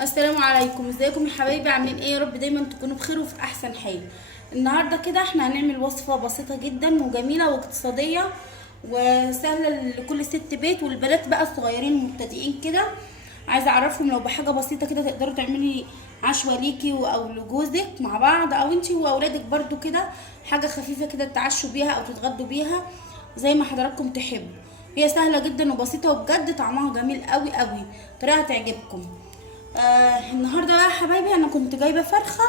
السلام عليكم، ازيكم يا حبايبي؟ عاملين ايه؟ يا رب دايما تكونوا بخير وفي احسن حال. النهارده كده احنا هنعمل وصفه بسيطه جدا وجميله واقتصاديه وسهله لكل ست بيت، والبنات بقى الصغيرين المبتدئين كده. عايزه اعرفهم لو بحاجه بسيطه كده تقدروا تعملي عشوه ليكي او لجوزك مع بعض، او انتي واولادك برضو كده. حاجه خفيفه كده تتعشوا بيها او تتغدوا بيها زي ما حضراتكم تحبوا. هي سهله جدا وبسيطه وبجد طعمها جميل قوي قوي. طريقه تعجبكم. النهارده بقى يا حبايبي انا كنت جايبه فرخه،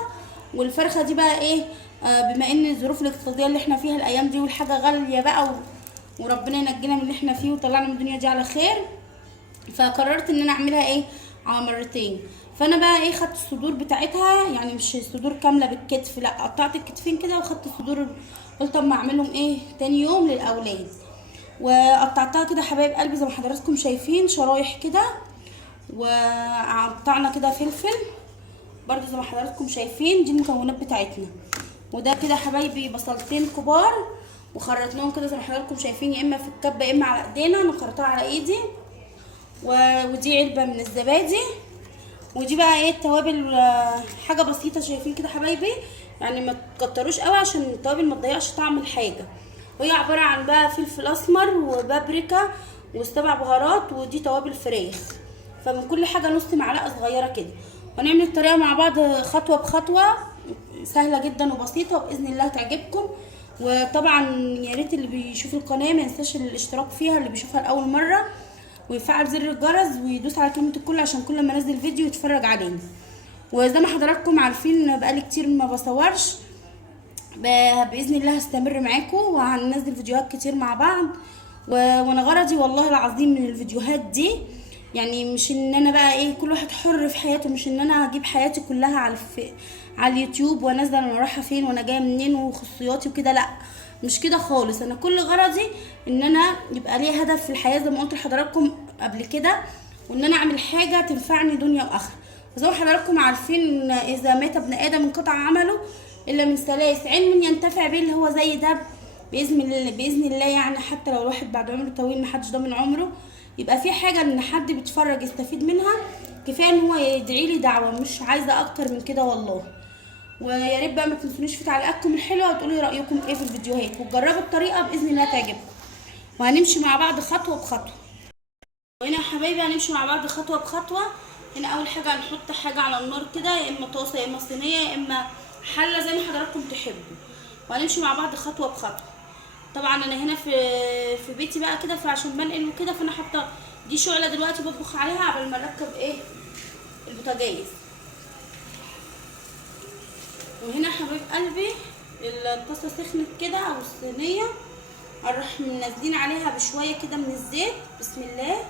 والفرخه دي بقى ايه؟ بما ان الظروف الاقتصاديه اللي احنا فيها الايام دي والحاجه غاليه بقى وربنا ينجينا من اللي احنا فيه وطلعنا من الدنيا دي على خير، فقررت ان انا اعملها ايه؟ على مرتين. فانا بقى ايه؟ خدت الصدور بتاعتها، يعني مش صدور كامله بالكتف، لا قطعت الكتفين كده وخدت الصدور. قلت اما اعملهم ايه تاني يوم للاولاد. وقطعتها كده حبايب قلبي زي ما حضراتكم شايفين شرايح كده. وقطعنا كده فلفل برضو زي ما حضراتكم شايفين. دي المكونات بتاعتنا. وده كده حبايبي بصلتين كبار وخرطناهم كده زي ما حضراتكم شايفين، يا اما في الكبه يا اما على ايدينا. انا خرطتها على ايدي. ودي علبه من الزبادي. ودي بقى ايه؟ التوابل. حاجه بسيطه شايفين كده حبايبي، يعني ما تكتروش قوي عشان التوابل ما تضيعش طعم الحاجه. وهي عباره عن بقى فلفل اسمر وبابريكا والسبع بهارات، ودي توابل فراخ. فمن كل حاجه نص معلقه صغيره كده. ونعمل الطريقه مع بعض خطوه بخطوه. سهله جدا وبسيطه وباذن الله تعجبكم. وطبعا يا ريت اللي بيشوف القناه ما ينساش الاشتراك فيها، اللي بيشوفها لاول مره، ويفعل زر الجرس ويدوس على كلمه الكل عشان كل ما انزل فيديو يتفرج علينا. وزي ما حضراتكم عارفين بقالي كتير ما بصورش. باذن الله هستمر معاكم وهننزل فيديوهات كتير مع بعض. وانا غرضي والله العظيم من الفيديوهات دي، يعني مش ان انا بقى ايه، كل واحد حر في حياته، مش ان انا هجيب حياتي كلها على اليوتيوب وانزل انا رايحه فين وانا جايه منين وخصوصياتي وكده، لا. مش كده خالص. انا كل غرضي ان انا يبقى لي هدف في الحياه زي ما قلت لحضراتكم قبل كده، وان انا اعمل حاجه تنفعني دنيا واخره. وزي ما حضراتكم عارفين اذا مات ابن ادم انقطع عمله الا من ثلاث: علم ينتفع به اللي هو زي ده، باذن الله يعني. حتى لو الواحد بعد عمره طويل محدش ضامن عمره، يبقى في حاجه ان حد بيتفرج يستفيد منها. كفايه ان هو يدعي لي دعوه، مش عايزه اكتر من كده والله. ويا ريت بقى ما تنسونيش في تعليقاتكم الحلوه وتقولوا لي رايكم ايه في الفيديوهات، وتجربوا الطريقه باذن الله تعجبكم. وهنمشي مع بعض خطوه بخطوه. وهنا يا حبايبي هنمشي مع بعض خطوه بخطوه. هنا اول حاجه هنحط حاجه على النار كده، يا اما طاسه يا اما صينيه يا اما حله زي ما حضراتكم تحبوا. وهنمشي مع بعض خطوه بخطوه. طبعا انا هنا في بيتي بقى كده، فعشان بنقل وكده فانا حاطه دي شعله دلوقتي بطبخ عليها قبل ما نركب ايه؟ البوتاجاز. وهنا يا حبايب قلبي الطاسه سخنت كده او الصينيه، هنروح منزلين عليها بشويه كده من الزيت. بسم الله.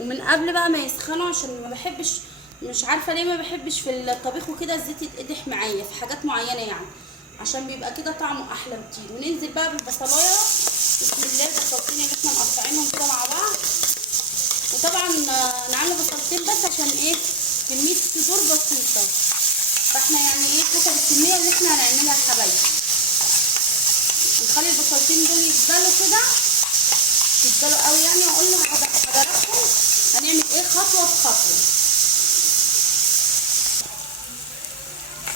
ومن قبل بقى ما يسخنوا، عشان ما بحبش، مش عارفه ليه ما بحبش في الطبيخ وكده الزيت يتقدح معايا في حاجات معينه يعني، عشان بيبقى كده طعمه احلى بكتير. وننزل بقى بالبصلايه. بسم الله. البصلتين اللي احنا مقطعينهم كده مع بعض. وطبعا انا عامله بصلتين بس عشان ايه؟ كميه صدور بسيطه، فاحنا يعني ايه حسب الكميه اللي احنا هنعملها يا حبايبي. نخلي البصلتين دول يفضلوا كده، يفضلوا قوي يعني. واقول لحضراتكم هنعمل ايه خطوه بخطوه.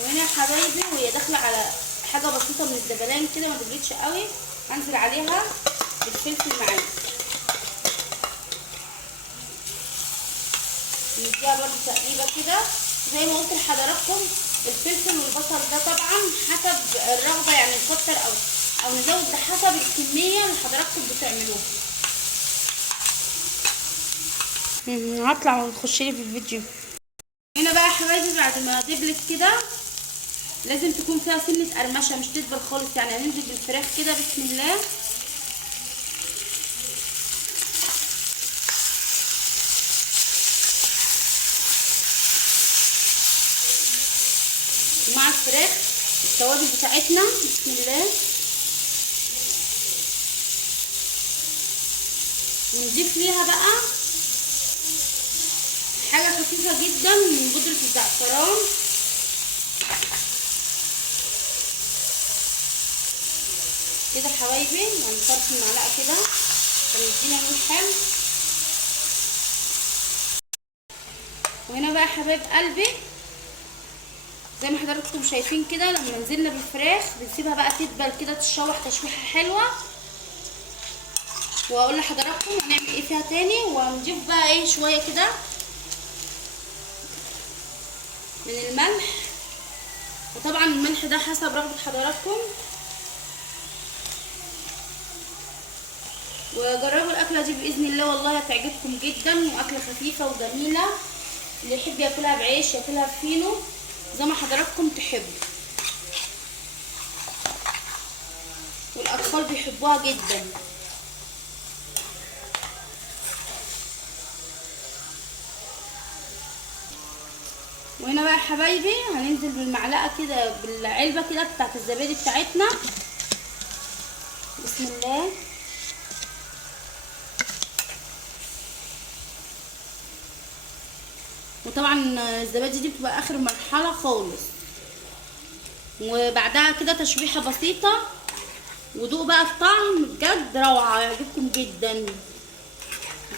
وهنا يا حبايبي وهي داخله على حاجه بسيطه من الدبلان كده ما تجيتش قوي، هنزل عليها بالفلفل معايا. نديها برده تقليبه كده زي ما قلت لحضراتكم. الفلفل والبصل ده طبعا حسب الرغبه، يعني نكتر او نزود حسب الكميه اللي حضراتكم بتعملوها. هطلع وتخش لي في الفيديو. هنا بقى يا حبايبي بعد ما دبلت كده لازم تكون فيها سنه قرمشه، مش تدبل خالص يعني. هننزل بالفراخ كده. بسم الله. ومع الفراخ التوابل بتاعتنا. بسم الله. ونضيف ليها بقى حاجه خفيفه جدا من بودره الزعفران. كده حبايبي هنفرش المعلقه كده عشان يدينا لون حلو. وهنا بقى حبايب قلبي زي ما حضراتكم شايفين كده، لما نزلنا بالفراخ بنسيبها بقى تدبل كده، تتشوح تشويحه حلوه. واقول لحضراتكم هنعمل ايه فيها تاني، وهنضيف بقى ايه شويه كده من الملح، وطبعا الملح ده حسب رغبه حضراتكم. وجربوا الاكله دي باذن الله، والله هتعجبكم جدا، واكله خفيفه وجميله، اللي يحب ياكلها بعيش ياكلها بفينو زي ما حضراتكم تحبوا، والاطفال بيحبوها جدا. وهنا بقى يا حبايبي هننزل بالمعلقه كده بالعلبه كده بتاعت الزبادي بتاعتنا. بسم الله. وطبعا الزبادي دي بتبقى اخر مرحله خالص، وبعدها كده تشويحه بسيطه، ودوق بقى الطعم بجد روعه، هيعجبكم جدا.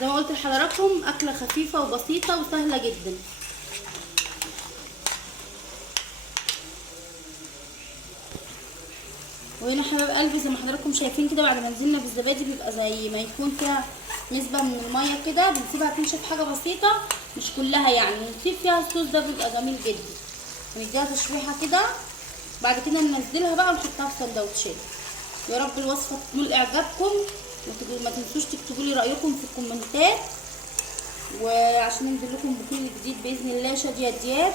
زي ما قلت لحضراتكم اكله خفيفه وبسيطه وسهله جدا. وهنا حبايب قلبي زي ما حضراتكم شايفين كده، بعد ما نزلنا بالزبادي بيبقى زي ما يكون فيها نسبه من الميه كده، بنسيبها تنشف حاجه بسيطه مش كلها يعني، نسيب فيها الصوص ده بيبقى جميل جدا. ونديها تشويحه كده، بعد كده ننزلها بقى ونحطها في سندوتشات. يا رب الوصفه تنول اعجابكم، وما تنسوش تكتبوا لي رايكم في الكومنتات، وعشان انزل لكم بكل جديد باذن الله. شاديه دياب.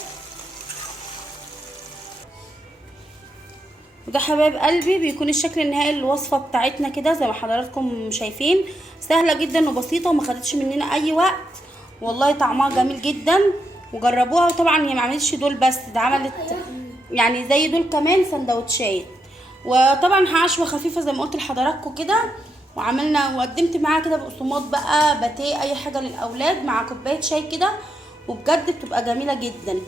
وده حبايب قلبي بيكون الشكل النهائي للوصفه بتاعتنا كده زي ما حضراتكم شايفين، سهله جدا وبسيطه وما خدتش مننا اي وقت، والله طعمها جميل جدا. وجربوها. وطبعا هي ما عملتش دول بس، ده عملت يعني زي دول كمان سندوتشات. وطبعا حشوه خفيفه زي ما قلت لحضراتكم كده، وعملنا وقدمت معاها كده بقسماط بقى باتيه اي حاجه للاولاد مع كوبايه شاي كده، وبجد بتبقى جميله جدا.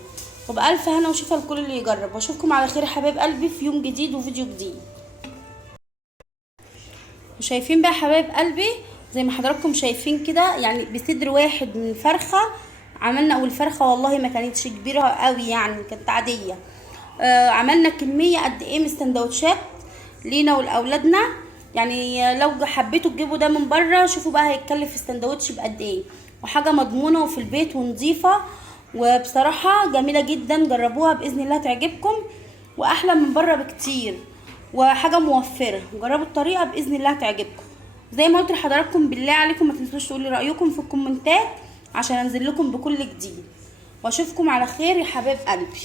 وبألف هنا وشفا لكل اللي يجرب. واشوفكم على خير يا حبايب قلبي في يوم جديد وفيديو جديد. وشايفين بقى حبايب قلبي زي ما حضراتكم شايفين كده، يعني بصدر واحد من فرخه عملنا، والفرخه والله ما كانتش كبيره قوي يعني، كانت عاديه. عملنا كميه قد ايه من السندوتشات لينا ولاولادنا، يعني لو حبيتوا تجيبوا ده من بره شوفوا بقى هيتكلف السندوتش بقد ايه، وحاجه مضمونه وفي البيت ونظيفه، وبصراحه جميله جدا. جربوها باذن الله تعجبكم، واحلى من بره بكتير، وحاجه موفره. جربوا الطريقه باذن الله تعجبكم. زي ما قلت لحضراتكم بالله عليكم ما تنسوش تقولوا رايكم في الكومنتات عشان انزل لكم بكل جديد. واشوفكم على خير يا حبايب قلبي.